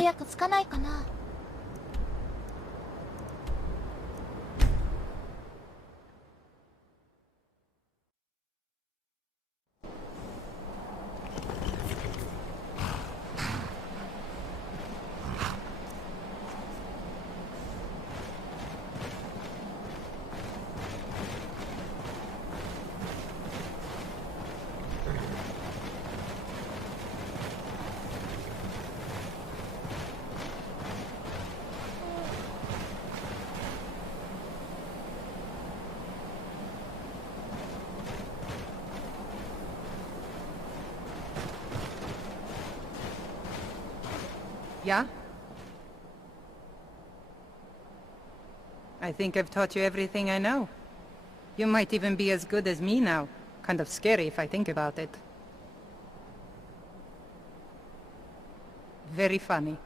早く着かないかな。Yeah? I think I've taught you everything I know. You might even be as good as me now. Kind of scary if I think about it. Very funny.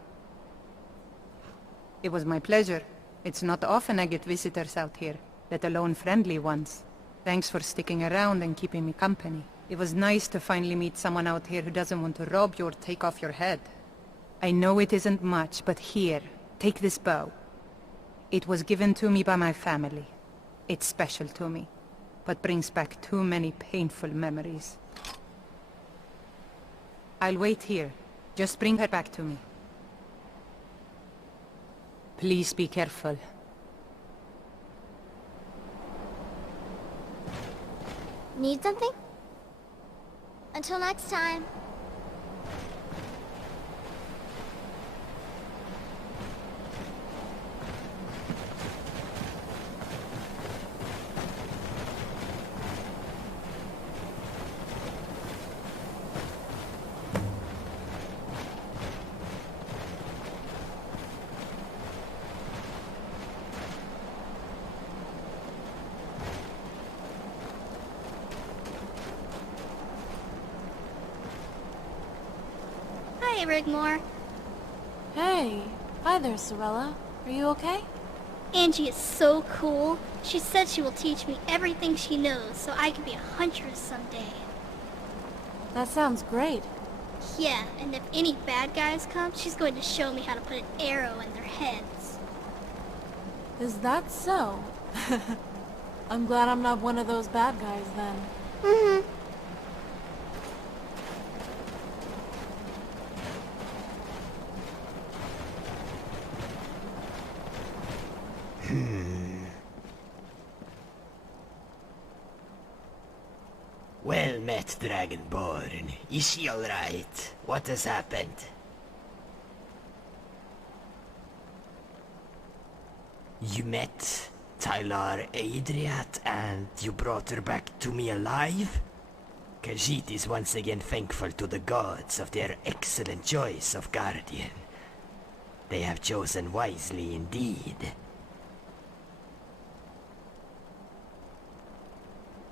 It was my pleasure. It's not often I get visitors out here, let alone friendly ones. Thanks for sticking around and keeping me company. It was nice to finally meet someone out here who doesn't want to rob you or take off your head. I know it isn't much, but here, take this bow. It was given to me by my family. It's special to me, but brings back too many painful memories. I'll wait here. Just bring her back to me. Please be careful. Need something? Until next time. Hi, Rigmor. Hey. Hi there, Sorella. Are you okay? Angie is so cool. She said she will teach me everything she knows so I can be a huntress someday. That sounds great. Yeah, and if any bad guys come, she's going to show me how to put an arrow in their heads. Is that so? I'm glad I'm not one of those bad guys then. Mm-hmm. Well met, Dragonborn. Is she alright? What has happened? You met Tylar Adriat and you brought her back to me alive? Khajiit is once again thankful to the gods of their excellent choice of guardian. They have chosen wisely indeed.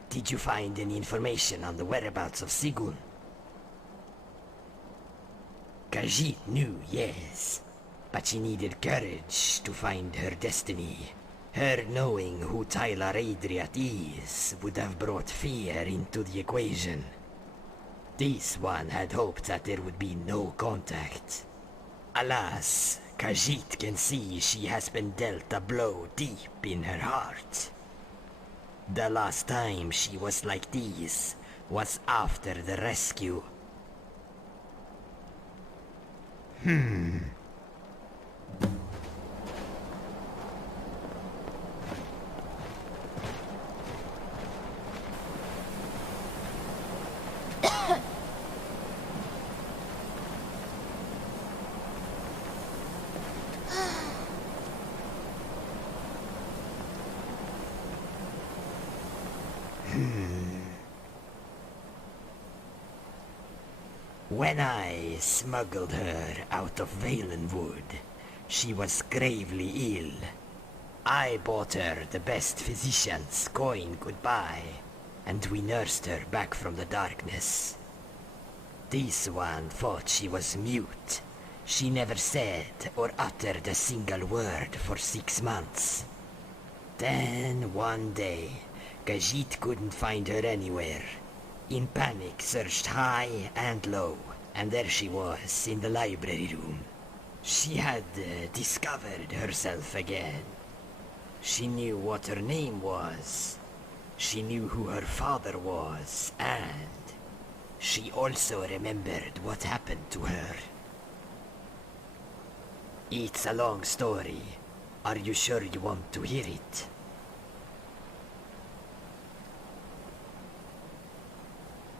Did you find any information on the whereabouts of Sigun? Khajiit knew, yes, but she needed courage to find her destiny. Her knowing who Tylar Adriat is would have brought fear into the equation. This one had hoped that there would be no contact. Alas, Khajiit can see she has been dealt a blow deep in her heart. The last time she was like this was after the rescue. When I smuggled her out of Valenwood, she was gravely ill. I bought her the best physician's coin could buy, and we nursed her back from the darkness. This one thought she was mute. She never said or uttered a single word for 6 months. Then one day, Khajiit couldn't find her anywhere. In panic, searched high and low, and there she was in the library room. She had discovered herself again. She knew what her name was. She knew who her father was, and she also remembered what happened to her. It's a long story. Are you sure you want to hear it?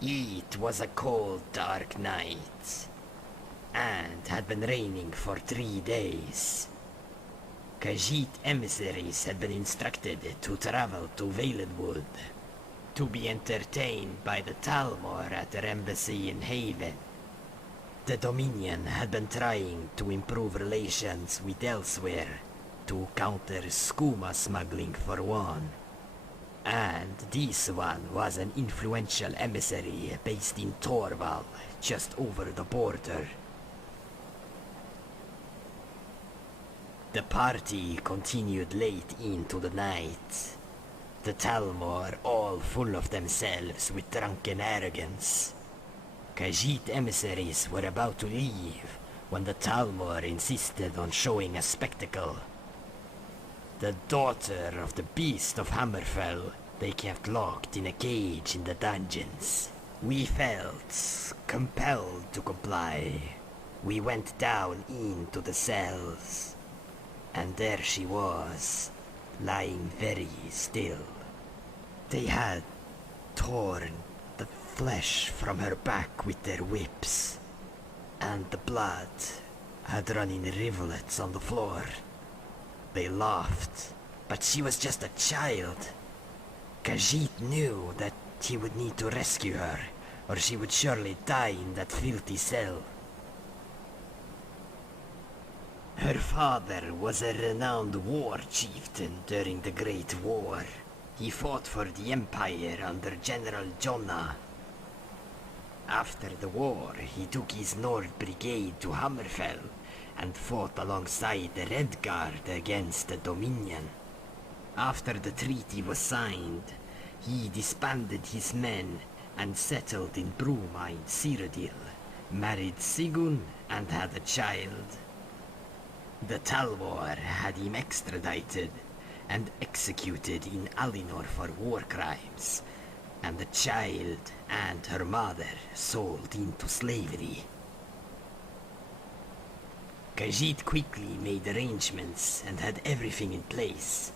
It was a cold, dark night, and had been raining for 3 days. Khajiit emissaries had been instructed to travel to Valenwood to be entertained by the Talmor at their embassy in Haven. The Dominion had been trying to improve relations with elsewhere to counter skooma smuggling for one. And this one was an influential emissary based in Torval, just over the border. The party continued late into the night. The Talmor all full of themselves with drunken arrogance. Khajiit emissaries were about to leave when the Talmor insisted on showing a spectacle. The daughter of the beast of Hammerfell they kept locked in a cage in the dungeons. We felt compelled to comply. We went down into the cells, and there she was, lying very still. They had torn the flesh from her back with their whips, and the blood had run in rivulets on the floor. They laughed, but she was just a child. Khajiit knew that he would need to rescue her, or she would surely die in that filthy cell. Her father was a renowned war chieftain during the Great War. He fought for the Empire under General Jonna. After the war, he took his Nord Brigade to Hammerfell and fought alongside the Red Guard against the Dominion. After the treaty was signed, he disbanded his men and settled in Bruma in Cyrodiil, married Sigun and had a child. The Talmor had him extradited and executed in Alinor for war crimes, and the child and her mother sold into slavery. Khajiit quickly made arrangements and had everything in place,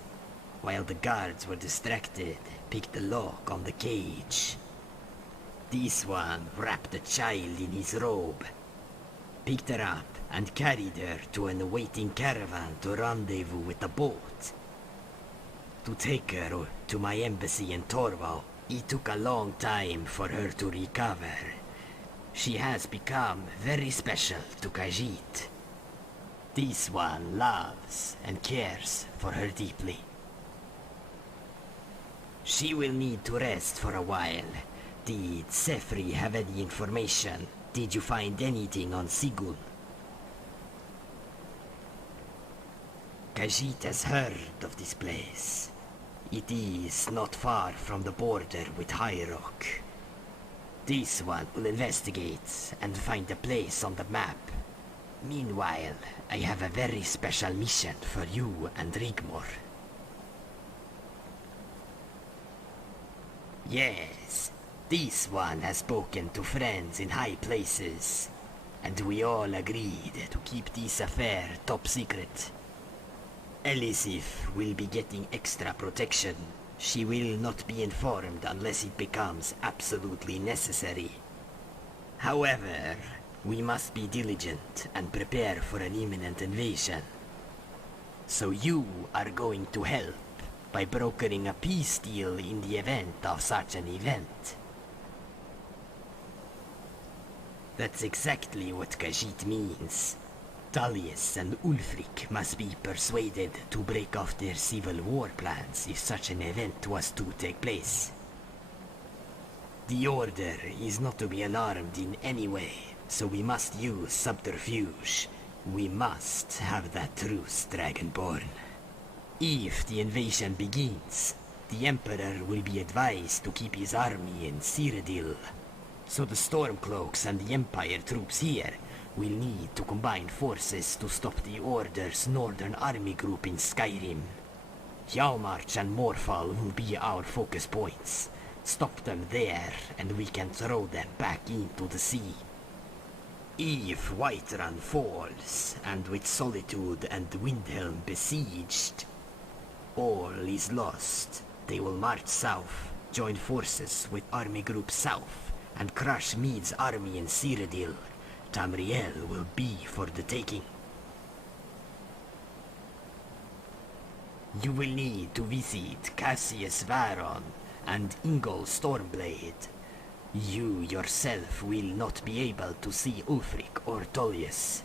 while the guards were distracted, picked the lock on the cage. This one wrapped the child in his robe, picked her up and carried her to an awaiting caravan to rendezvous with the boat. To take her to my embassy in Torval, it took a long time for her to recover. She has become very special to Khajiit. This one loves and cares for her deeply. She will need to rest for a while. Did Sefri have any information? Did you find anything on Sigun? Khajiit has heard of this place. It is not far from the border with High Rock. This one will investigate and find a place on the map. Meanwhile, I have a very special mission for you and Rigmor. Yes, this one has spoken to friends in high places, and we all agreed to keep this affair top secret. Elisif will be getting extra protection. She will not be informed unless it becomes absolutely necessary. However, we must be diligent and prepare for an imminent invasion. So you are going to help by brokering a peace deal in the event of such an event. That's exactly what Khajiit means. Tullius and Ulfric must be persuaded to break off their civil war plans if such an event was to take place. The Order is not to be alarmed in any way, so we must use subterfuge. We must have that truce, Dragonborn. If the invasion begins, the Emperor will be advised to keep his army in Cyrodiil, so the Stormcloaks and the Empire troops here We'll need to combine forces to stop the Order's Northern Army group in Skyrim. Hjalmarch and Morfall will be our focus points. Stop them there, and we can throw them back into the sea. If Whiterun falls, and with Solitude and Windhelm besieged, all is lost. They will march south, join forces with Army Group South, and crush Meade's army in Cyrodiil. Tamriel will be for the taking. You will need to visit Cassius Varon and Yngol Stormblade. You yourself will not be able to see Ulfric or Tullius.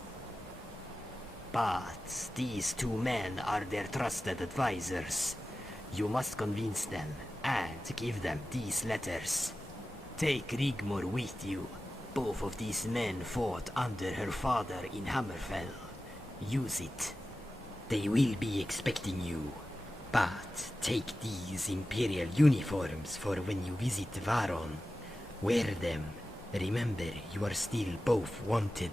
But these two men are their trusted advisors. You must convince them and give them these letters. Take Rigmor with you. Both of these men fought under her father in Hammerfell. Use it. They will be expecting you. But take these Imperial uniforms for when you visit Varon. Wear them. Remember, you are still both wanted.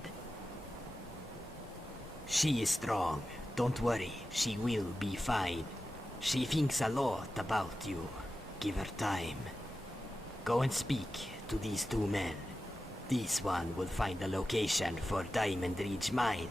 She is strong. Don't worry, she will be fine. She thinks a lot about you. Give her time. Go and speak to these two men. This one will find a location for Diamond Ridge Mine.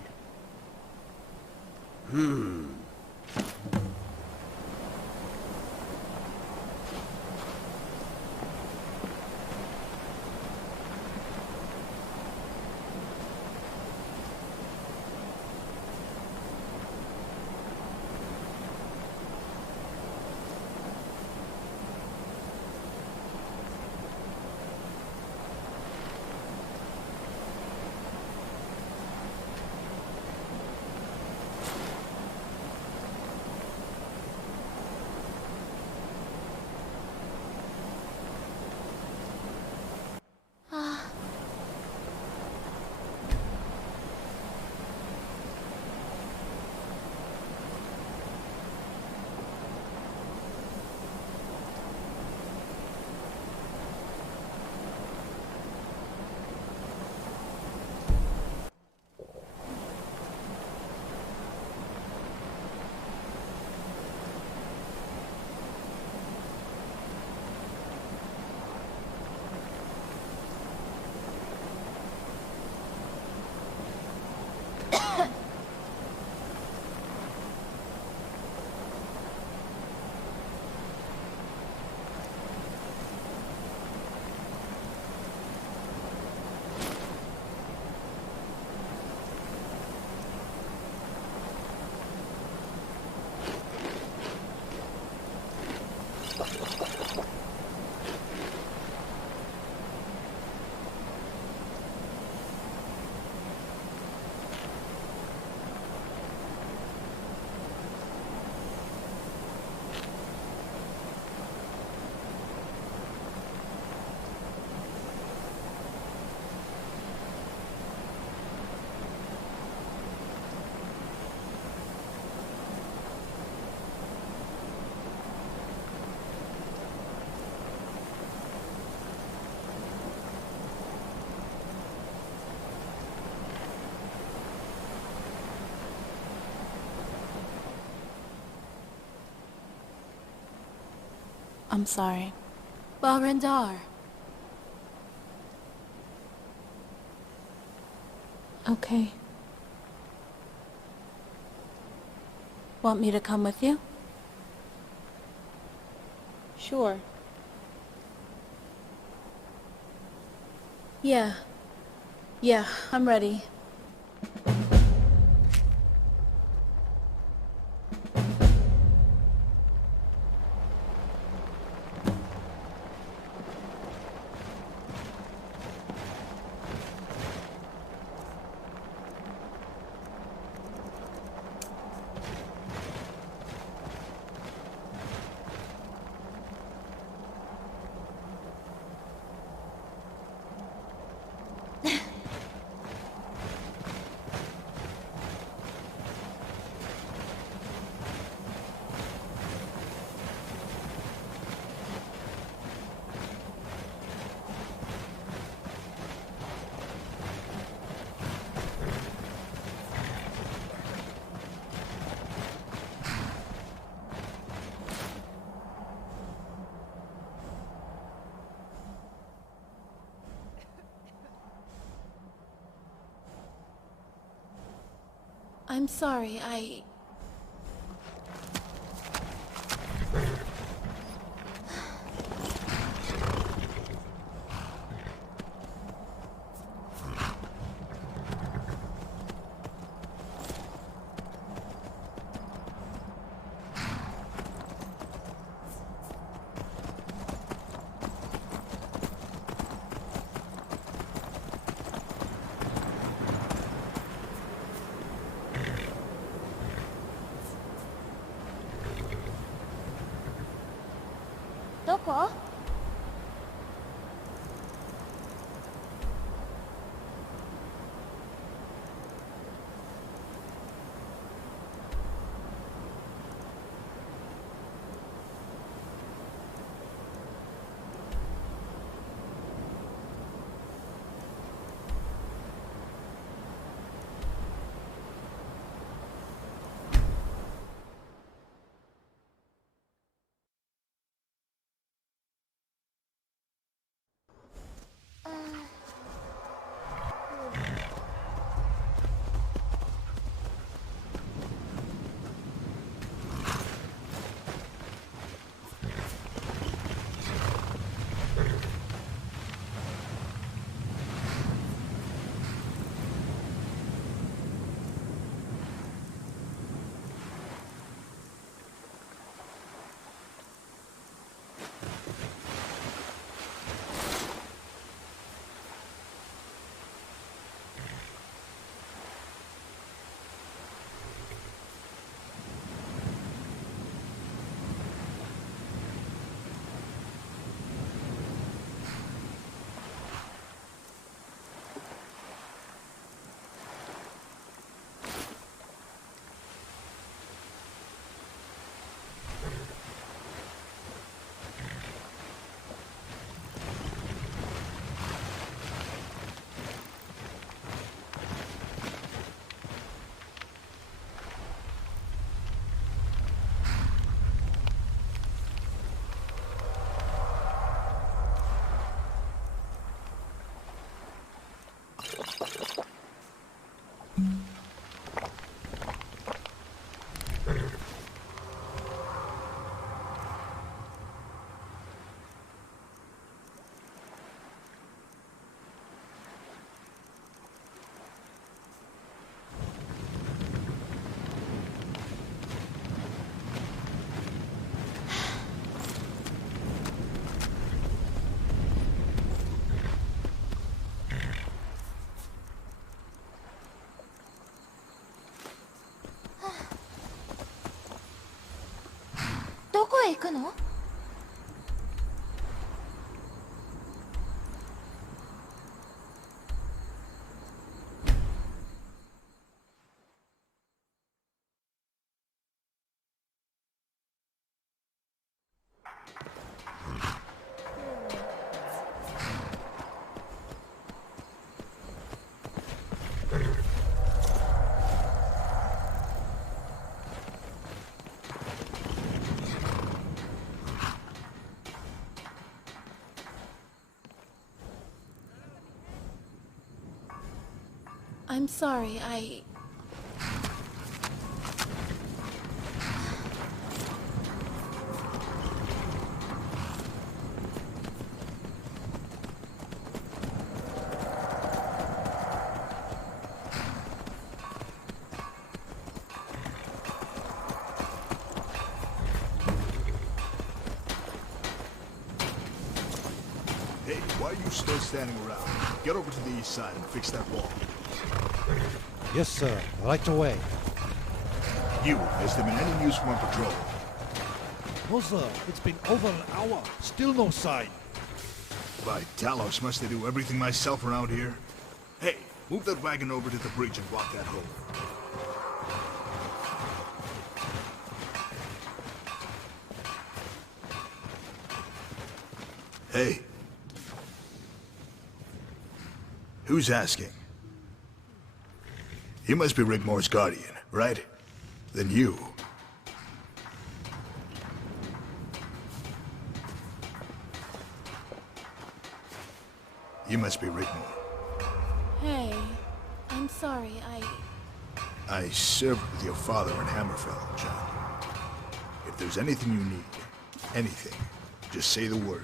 I'm sorry. Barendar. Okay. Want me to come with you? Sure. Yeah. Yeah, I'm ready. I'm sorry, I... Doko? どこへ行くの？I'm sorry, I... Hey, why are you still standing around? Get over to the east side and fix that wall. Yes, sir. Right away. You, has there been any news from our patrol? No, sir. It's been over an hour. Still no sign. By Talos, must I do everything myself around here? Hey, move that wagon over to the bridge and block that hole. Hey. Who's asking? You must be Rigmor's guardian, right? Then you. You must be Rigmor. Hey, I'm sorry, I... I served with your father in Hammerfell, John. If there's anything you need, anything, just say the word.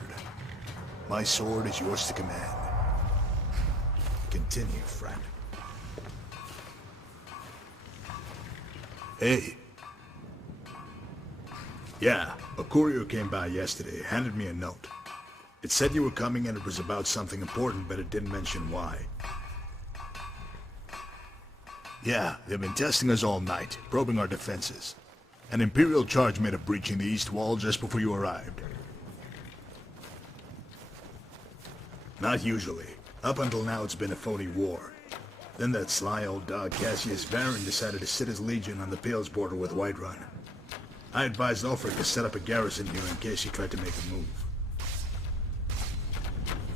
My sword is yours to command. Continue, friend. Hey. Yeah, a courier came by yesterday, handed me a note. It said you were coming and it was about something important, but it didn't mention why. Yeah, they've been testing us all night, probing our defenses. An Imperial charge made a breach in the east wall just before you arrived. Not usually. Up until now it's been a phony war. Then that sly old dog Cassius Baron decided to sit his legion on the Pales border with Whiterun. I advised Ulfric to set up a garrison here in case he tried to make a move.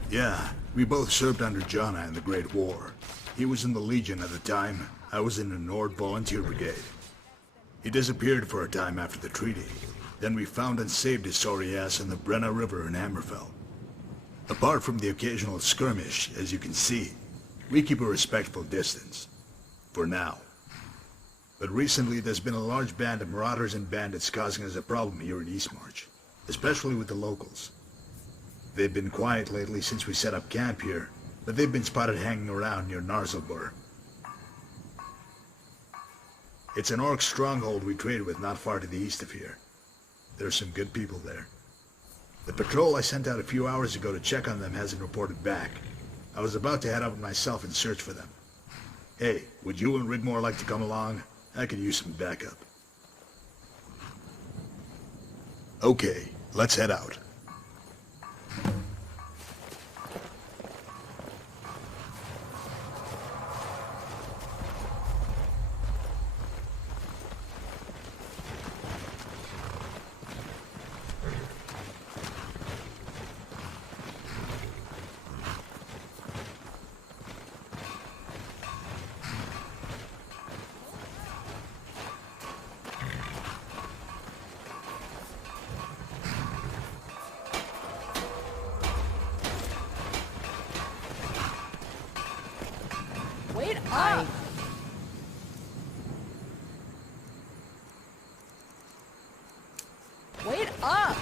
Yeah, we both served under Jonna in the Great War. He was in the Legion at the time. I was in the Nord Volunteer Brigade. He disappeared for a time after the treaty. Then we found and saved his sorry ass in the Brenna River in Hammerfell. Apart from the occasional skirmish, as you can see, we keep a respectful distance. For now. But recently there's been a large band of marauders and bandits causing us a problem here in Eastmarch. Especially with the locals. They've been quiet lately since we set up camp here, but they've been spotted hanging around near Narzelbur. It's an orc stronghold we trade with not far to the east of here. There's some good people there. The patrol I sent out a few hours ago to check on them hasn't reported back. I was about to head up myself and search for them. Hey, would you and Rigmor like to come along? I could use some backup. Okay, let's head out. Wait up! Wait up!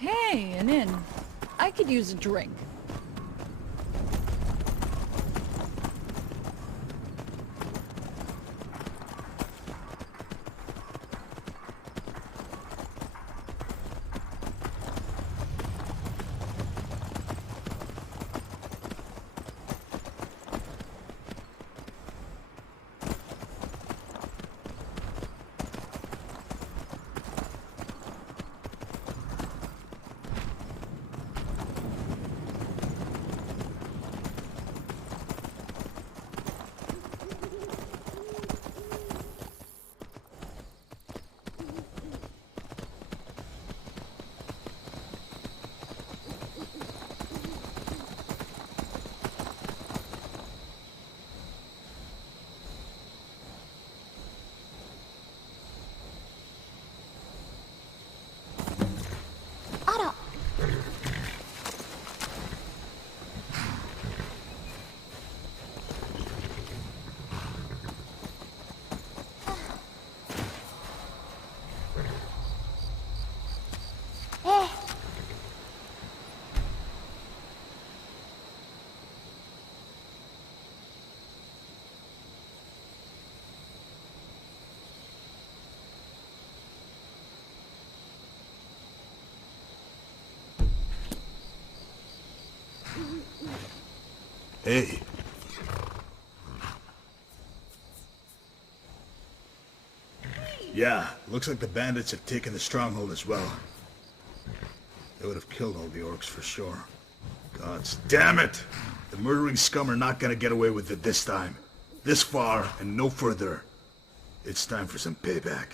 Hey, an inn. I could use a drink. Hey. Yeah, looks like the bandits have taken the stronghold as well. They would have killed all the orcs for sure. Gods damn it! The murdering scum are not gonna get away with it this time. This far and no further. It's time for some payback.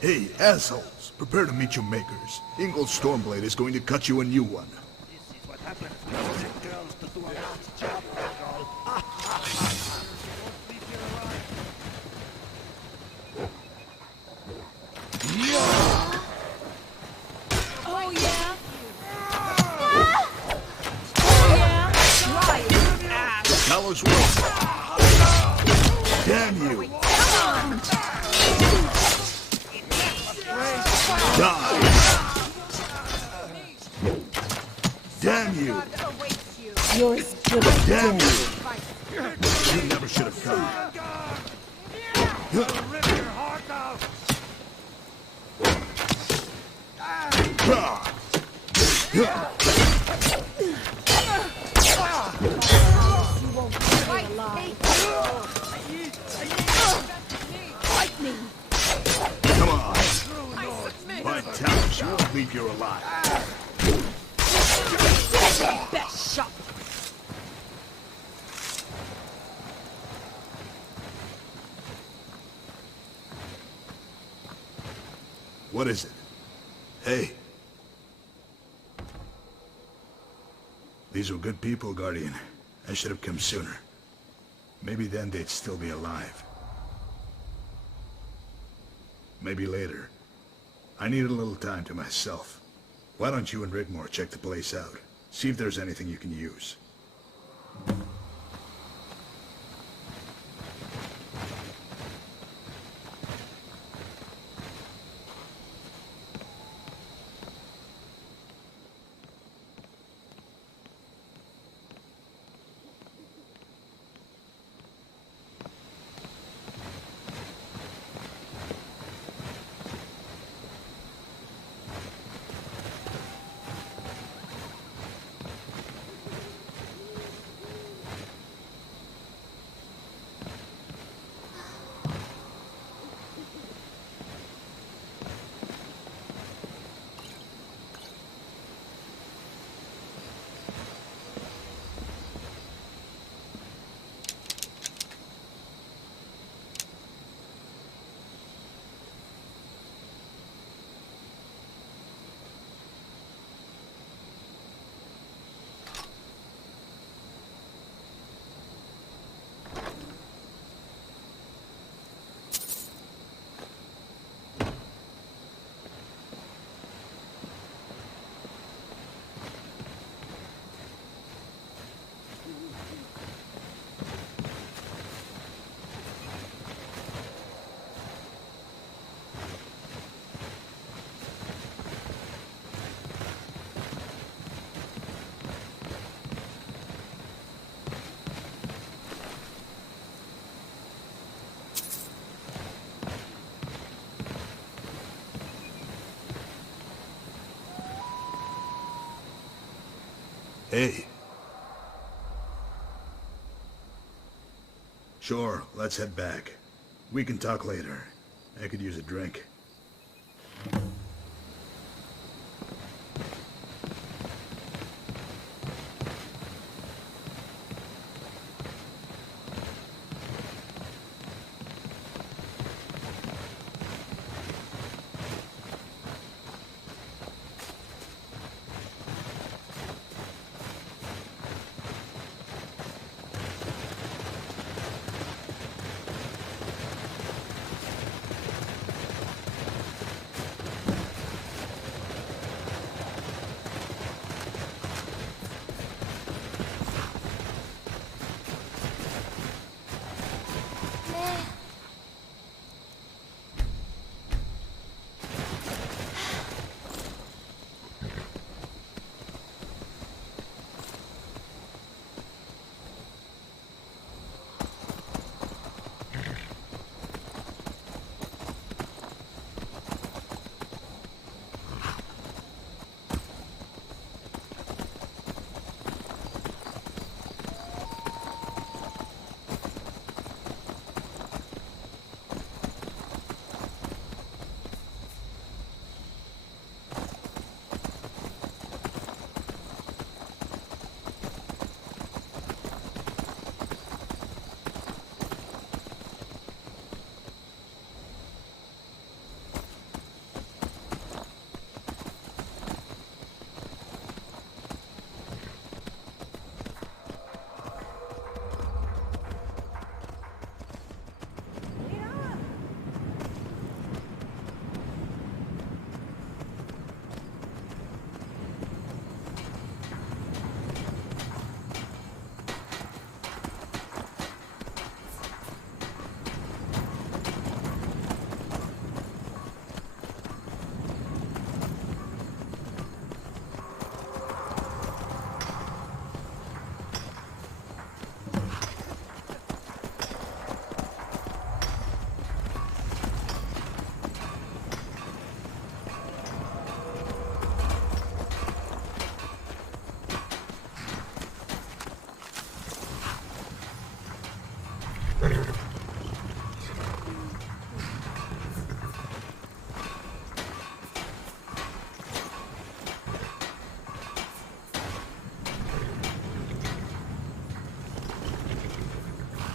Hey, assholes! Prepare to meet your makers. Yngol's Stormblade is going to cut you a new one. This is what happens when you send girls to do a man's job, Yngol. Oh yeah? Oh yeah? Try it. Gallows will. Damn you! Die! Damn you! You're still a Damn you! You never should have come. Rip your heart out! Come on! By talents, you won't leave here alive. best shot. What is it? Hey. These were good people, Guardian. I should have come sooner. Maybe then they'd still be alive. Maybe later. I need a little time to myself. Why don't you and Rigmor check the place out? See if there's anything you can use. Hey. Sure, let's head back. We can talk later. I could use a drink.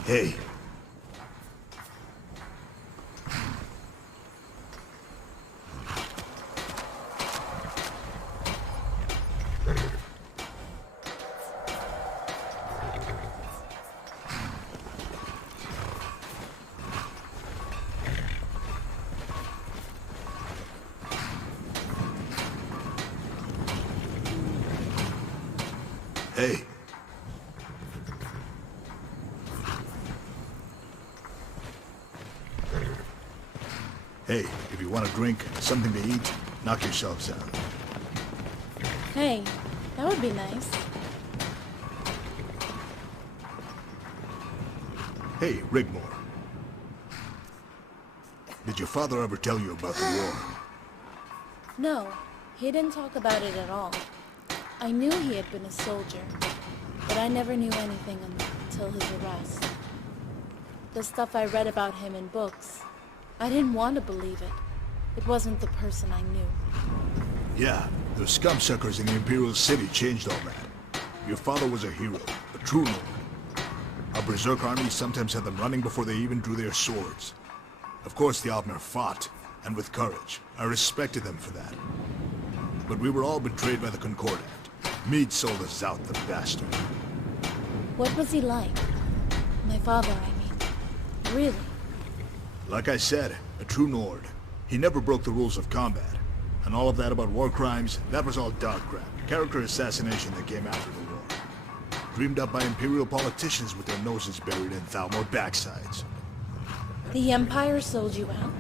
Hey. Hey. Hey, if you want a drink, something to eat, knock yourselves out. Hey, that would be nice. Hey, Rigmor. Did your father ever tell you about the war? No, he didn't talk about it at all. I knew he had been a soldier, but I never knew anything until his arrest. The stuff I read about him in books, I didn't want to believe it. It wasn't the person I knew. Yeah, those scumsuckers in the Imperial City changed all that. Your father was a hero, a true lord. Our berserk army sometimes had them running before they even drew their swords. Of course the Altmer fought, and with courage. I respected them for that. But we were all betrayed by the Concordat. Meade sold us out, the bastard. What was he like? My father, I mean. Really? Like I said, a true Nord. He never broke the rules of combat. And all of that about war crimes, that was all dog crap. Character assassination that came after the war. Dreamed up by Imperial politicians with their noses buried in Thalmor backsides. The Empire sold you out?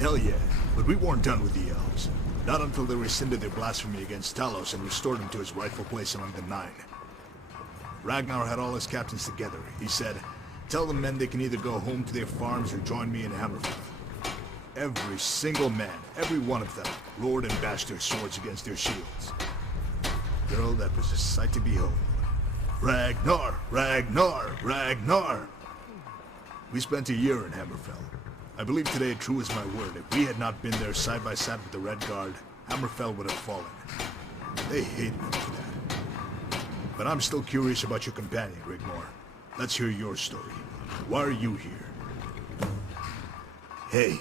Hell yeah, but we weren't done with the elves. Not until they rescinded their blasphemy against Talos and restored him to his rightful place among the Nine. Ragnar had all his captains together. He said, "Tell the men they can either go home to their farms or join me in Hammerfell." Every single man, every one of them, roared and bashed their swords against their shields. Girl, that was a sight to behold. Ragnar! Ragnar! Ragnar! We spent a year in Hammerfell. I believe today, true as my word, if we had not been there side by side with the Red Guard, Hammerfell would have fallen. They hated me for that. But I'm still curious about your companion, Rigmor. Let's hear your story. Why are you here? Hey.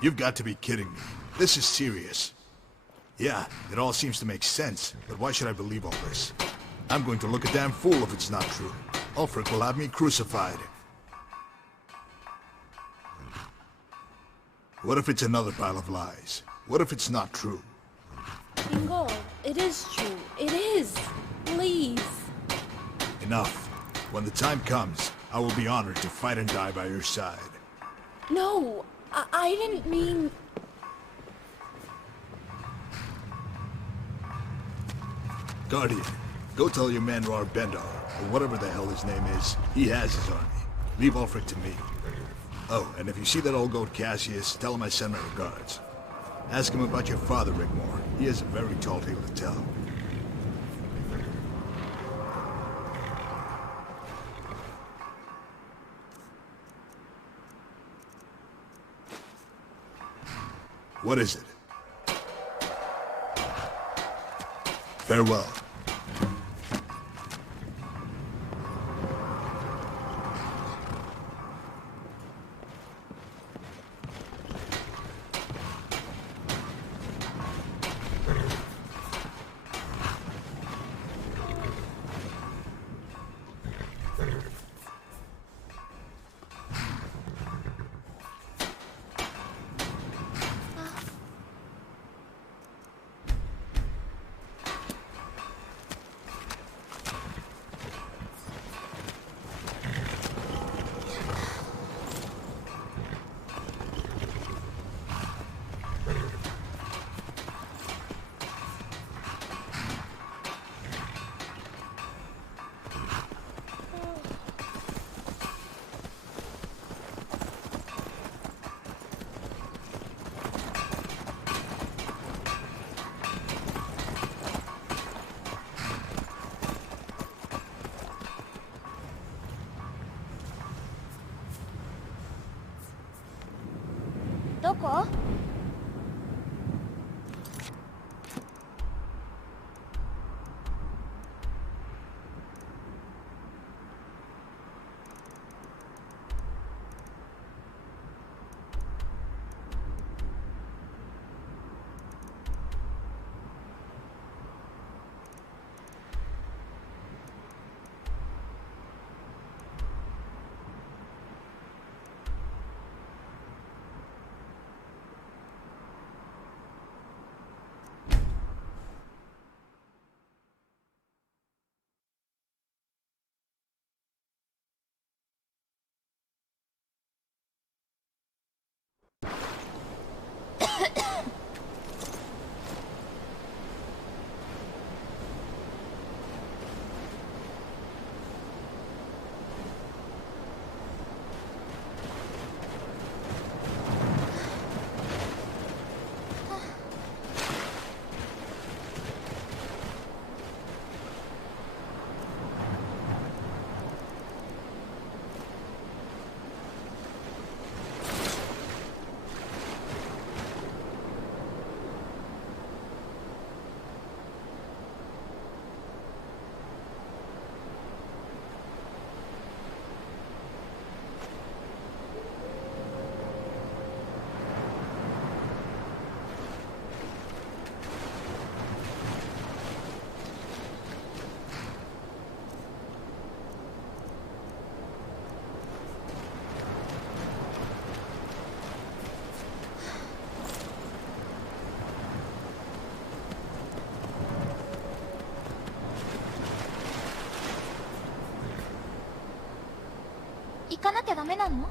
You've got to be kidding me. This is serious. Yeah, it all seems to make sense, but why should I believe all this? I'm going to look a damn fool if it's not true. Ulfric will have me crucified. What if it's another pile of lies? What if it's not true? Yngol, it is true. It is. Please. Enough. When the time comes, I will be honored to fight and die by your side. No, I didn't mean... Guardian, go tell your man Rar Bendar, or whatever the hell his name is, he has his army. Leave Ulfric to me. Oh, and if you see that old goat Cassius, tell him I send my regards. Ask him about your father, Rigmor. He has a very tall tale to tell. What is it? Farewell. 行かなきゃダメなの？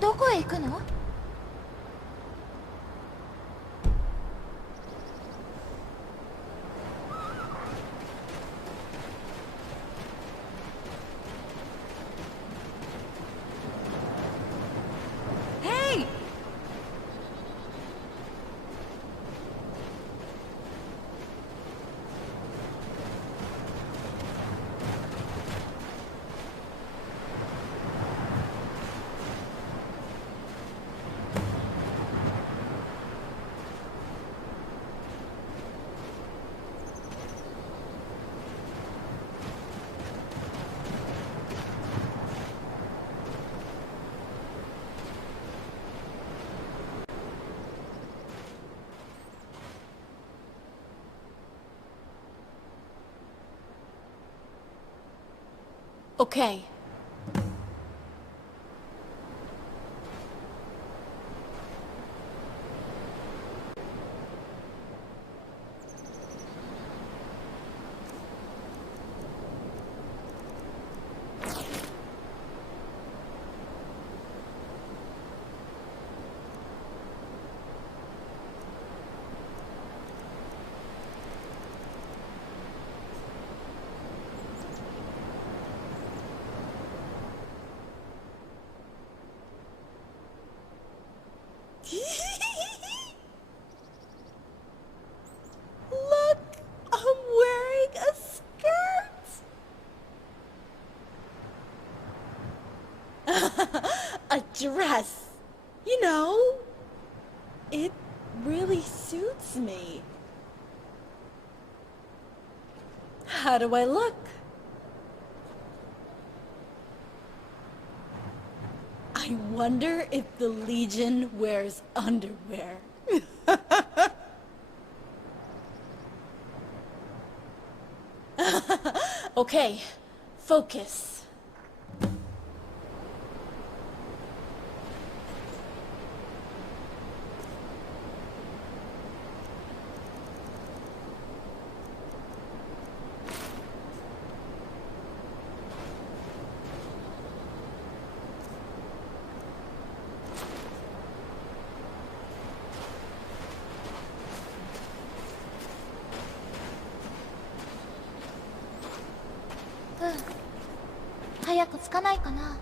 どこへ行くの？Okay. Look, I'm wearing a skirt. A dress. You know, it really suits me. How do I look? I wonder if the Legion wears underwear. Okay, focus.うん。早く着かないかな。